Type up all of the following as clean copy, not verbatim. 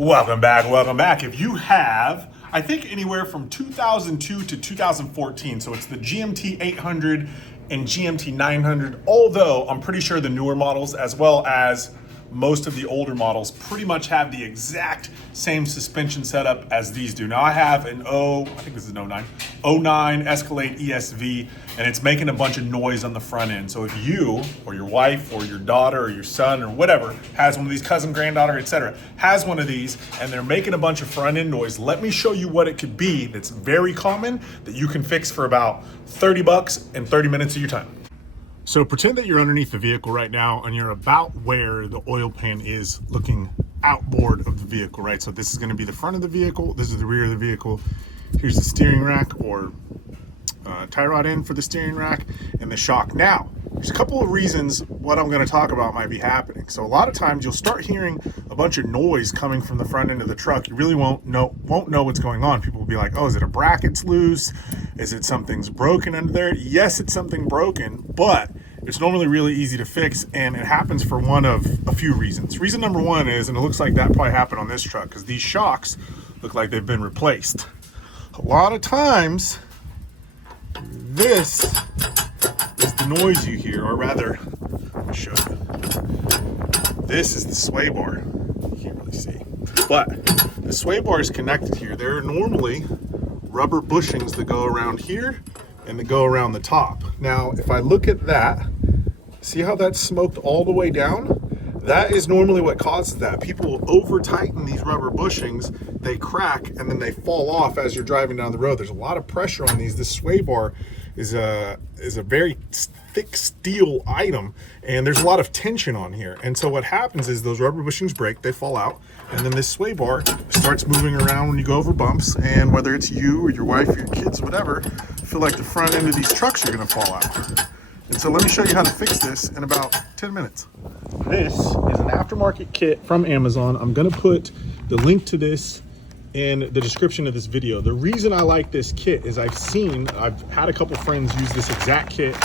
Welcome back. If you have, I think anywhere from 2002 to 2014, so it's the GMT 800 and GMT 900, although I'm pretty sure the newer models as well as most of the older models pretty much have the exact same suspension setup as these do. Now I have an I think this is an 09 Escalade ESV, and it's making a bunch of noise on the front end. So if you or your wife or your daughter or your son or whatever has one of these, cousin, granddaughter, etc., has one of these and they're making a bunch of front end noise, let me show you what it could be that's very common that you can fix for about 30 bucks in 30 minutes of your time. So pretend that you're underneath the vehicle right now and you're about where the oil pan is looking outboard of the vehicle, right? So this is going to be the front of the vehicle. This is the rear of the vehicle. Here's the steering rack or tie rod end for the steering rack and the shock. Now, there's a couple of reasons what I'm going to talk about might be happening. So a lot of times you'll start hearing a bunch of noise coming from the front end of the truck. You really won't know what's going on. People will be like, oh, is it a bracket's loose? Is it something's broken under there? Yes, it's something broken, but it's normally really easy to fix, and it happens for one of a few reasons. Reason number one is, and it looks like that probably happened on this truck because these shocks look like they've been replaced. A lot of times, this is the noise you hear, or rather, let me show you. This is the sway bar. You can't really see, but the sway bar is connected here. There are normally rubber bushings that go around here and that go around the top. Now, if I look at that, see how that's smoked all the way down? That is normally what causes that. People will over tighten these rubber bushings, they crack, and then they fall off as you're driving down the road. There's a lot of pressure on these. This sway bar is a very thick steel item, and there's a lot of tension on here. And so what happens is those rubber bushings break, they fall out, and then this sway bar starts moving around when you go over bumps, and whether it's you or your wife or your kids, whatever, feel like the front end of these trucks are gonna fall out. And so let me show you how to fix this in about 10 minutes. This is an aftermarket kit from Amazon. I'm gonna put the link to this in the description of this video. The reason I like this kit is I've had a couple friends use this exact kit.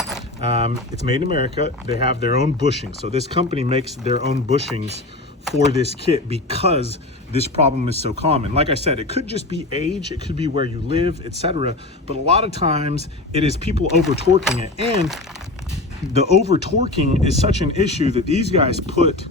It's made in America. They have their own bushings. So this company makes their own bushings for this kit because this problem is so common. Like I said, it could just be age, it could be where you live, etc. But a lot of times it is people over torquing it, and the over torquing is such an issue that these guys put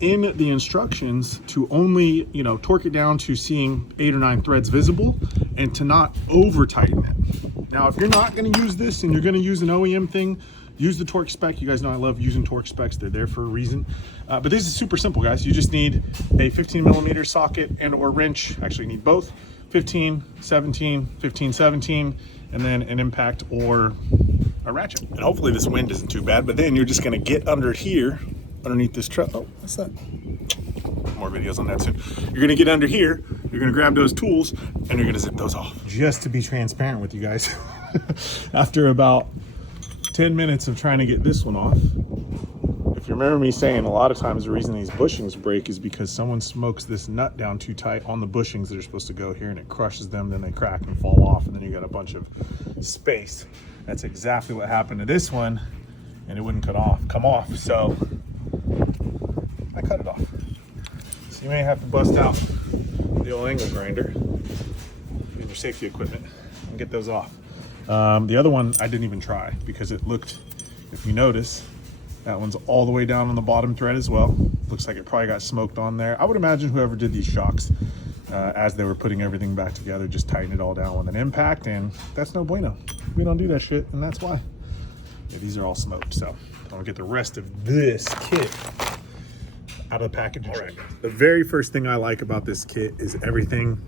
in the instructions to only, torque it down to seeing 8 or 9 threads visible and to not over tighten it. Now, if you're not going to use this and you're going to use an OEM thing, use the torque spec. You guys know I love using torque specs. They're there for a reason. But this is super simple, guys. You just need a 15 millimeter socket and or wrench. Actually, you need both. 15, 17, 15, 17, and then an impact or a ratchet. And hopefully this wind isn't too bad, but then you're just going to get under here, underneath this truck. Oh, what's that? More videos on that soon. You're going to get under here, you're going to grab those tools, and you're going to zip those off. Just to be transparent with you guys, after about 10 minutes of trying to get this one off, if you remember me saying a lot of times the reason these bushings break is because someone smokes this nut down too tight on the bushings that are supposed to go here, and it crushes them, then they crack and fall off, and then you got a bunch of space. That's exactly what happened to this one, and it wouldn't come off, so I cut it off. So you may have to bust out the old angle grinder and your safety equipment and get those off. The other one I didn't even try because it looked, if you notice, that one's all the way down on the bottom thread as well. Looks like it probably got smoked on there. I would imagine whoever did these shocks as they were putting everything back together just tightened it all down with an impact, and that's no bueno. We don't do that shit, and that's why. Yeah, these are all smoked, so I'll get the rest of this kit out of the package. All right, the very first thing I like about this kit is everything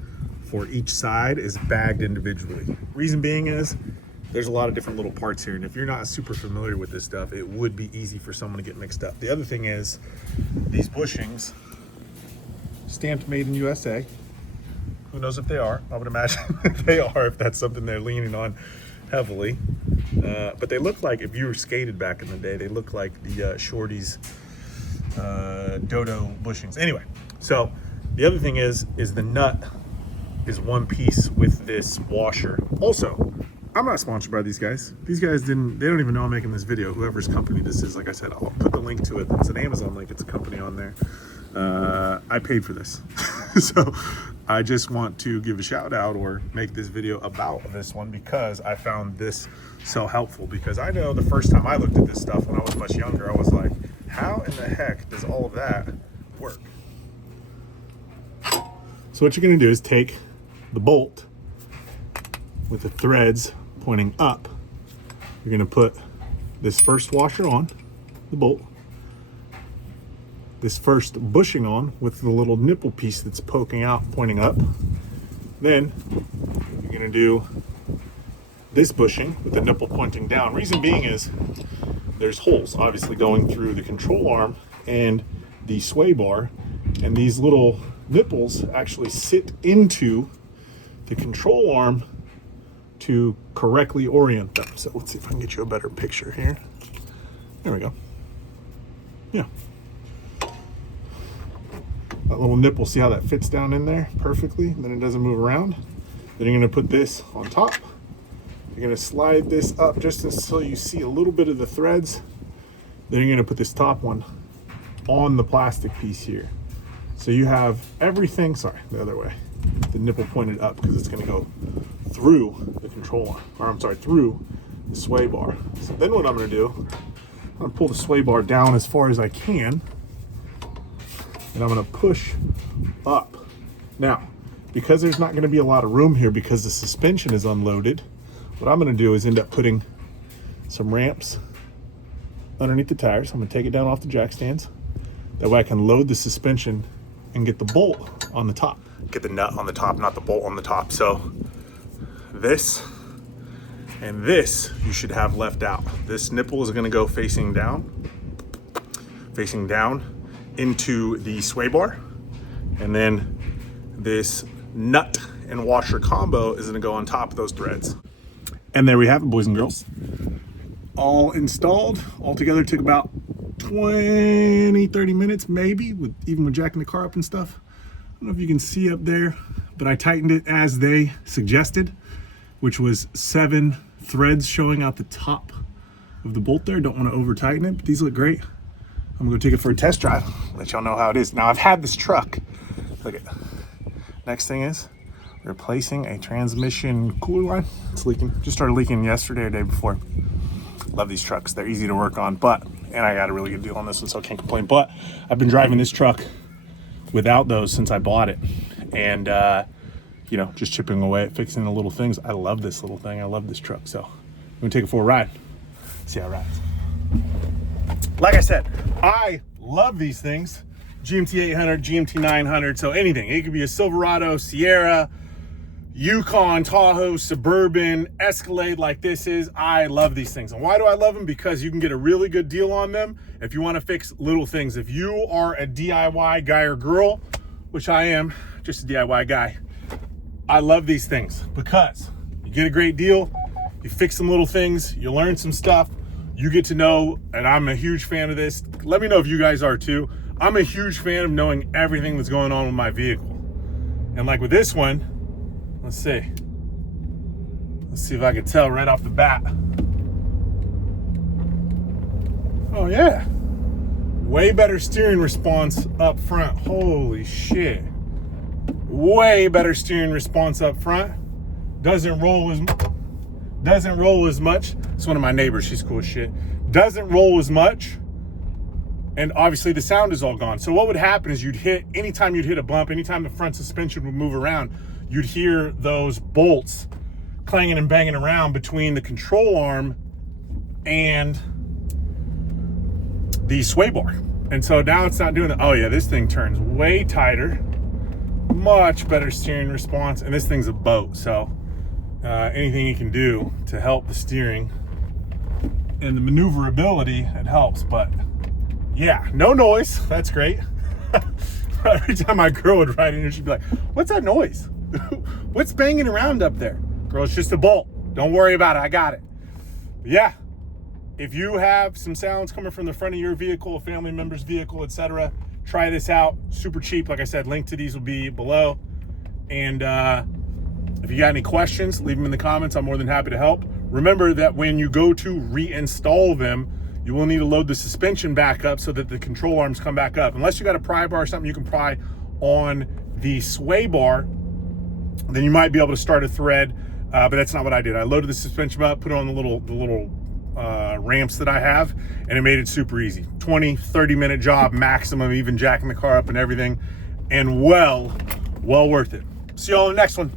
for each side is bagged individually. Reason being is there's a lot of different little parts here, and if you're not super familiar with this stuff, it would be easy for someone to get mixed up. The other thing is these bushings, stamped made in USA. Who knows if they are? I would imagine they are, if that's something they're leaning on heavily. But they look like, if you were skated back in the day, they look like the Shorty's Dodo bushings. Anyway, so the other thing is the nut is one piece with this washer. Also, I'm not sponsored by these guys. These guys they don't even know I'm making this video. Whoever's company this is, like I said, I'll put the link to it. It's an Amazon link. It's a company on there. I paid for this. So I just want to give a shout out or make this video about this one because I found this so helpful. Because I know the first time I looked at this stuff when I was much younger, I was like, how in the heck does all of that work? So what you're gonna do is take the bolt with the threads pointing up. You're gonna put this first washer on the bolt, this first bushing on with the little nipple piece that's poking out, pointing up. Then you're gonna do this bushing with the nipple pointing down. Reason being is there's holes obviously going through the control arm and the sway bar, and these little nipples actually sit into the control arm to correctly orient them. So let's see if I can get you a better picture here. There we go. Yeah. That little nipple, see how that fits down in there perfectly? Then it doesn't move around. Then you're gonna put this on top. You're gonna slide this up just until you see a little bit of the threads. Then you're gonna put this top one on the plastic piece here. So you have everything, sorry, the other way. The nipple pointed up because it's gonna go through the control arm, or I'm sorry, through the sway bar. So then what I'm gonna do, I'm gonna pull the sway bar down as far as I can, and I'm gonna push up. Now, because there's not gonna be a lot of room here because the suspension is unloaded, what I'm gonna do is end up putting some ramps underneath the tires. I'm gonna take it down off the jack stands. That way I can load the suspension and get the bolt on the top. Get the nut on the top, not the bolt on the top. So this and this you should have left out. This nipple is gonna go facing down into the sway bar. And then this nut and washer combo is gonna go on top of those threads. And there we have it, boys and girls. All installed. Altogether took about 20-30 minutes maybe, even with jacking the car up and stuff. I don't know if you can see up there, but I tightened it as they suggested, which was 7 threads showing out the top of the bolt there. Don't want to over tighten it, but these look great. I'm gonna go take it for a test drive, let y'all know how it is. Now I've had this truck, look at, next thing is replacing a transmission cooler line. It's leaking, just started leaking yesterday or day before. Love these trucks, they're easy to work on, and I got a really good deal on this one, so I can't complain. But I've been driving this truck without those since I bought it, and you know, just chipping away at fixing the little things. I love this little thing, I love this truck. So I'm gonna take it for a ride, see how it rides. Like I said, I love these things. GMT 800, GMT 900, so anything. It could be a Silverado, Sierra, Yukon, Tahoe, Suburban, Escalade like this is. I love these things. And why do I love them? Because you can get a really good deal on them if you want to fix little things. If you are a DIY guy or girl, which I am, just a DIY guy, I love these things because you get a great deal, you fix some little things, you learn some stuff, you get to know, and I'm a huge fan of this. Let me know if you guys are too. I'm a huge fan of knowing everything that's going on with my vehicle. And like with this one, let's see if I can tell right off the bat. Oh yeah, way better steering response up front. Holy shit, way better steering response up front. Doesn't roll as much. It's one of my neighbors, she's cool as shit. Doesn't roll as much, and obviously the sound is all gone. So what would happen is anytime you'd hit a bump, anytime the front suspension would move around, you'd hear those bolts clanging and banging around between the control arm and the sway bar. And so now it's not doing that. Oh yeah, this thing turns way tighter, much better steering response, and this thing's a boat. So anything you can do to help the steering and the maneuverability, it helps. But yeah, no noise, that's great. Every time my girl would ride in here, she'd be like, what's that noise? What's banging around up there? Girl, it's just a bolt. Don't worry about it, I got it. But yeah, if you have some sounds coming from the front of your vehicle, a family member's vehicle, etc., try this out. Super cheap. Like I said, link to these will be below. And if you got any questions, leave them in the comments. I'm more than happy to help. Remember that when you go to reinstall them, you will need to load the suspension back up so that the control arms come back up. Unless you got a pry bar or something you can pry on the sway bar, then you might be able to start a thread, but that's not what I did. I loaded the suspension up, put it on the little ramps that I have, and it made it super easy. 20-30 minute job maximum, even jacking the car up and everything, and well worth it. See y'all in the next one.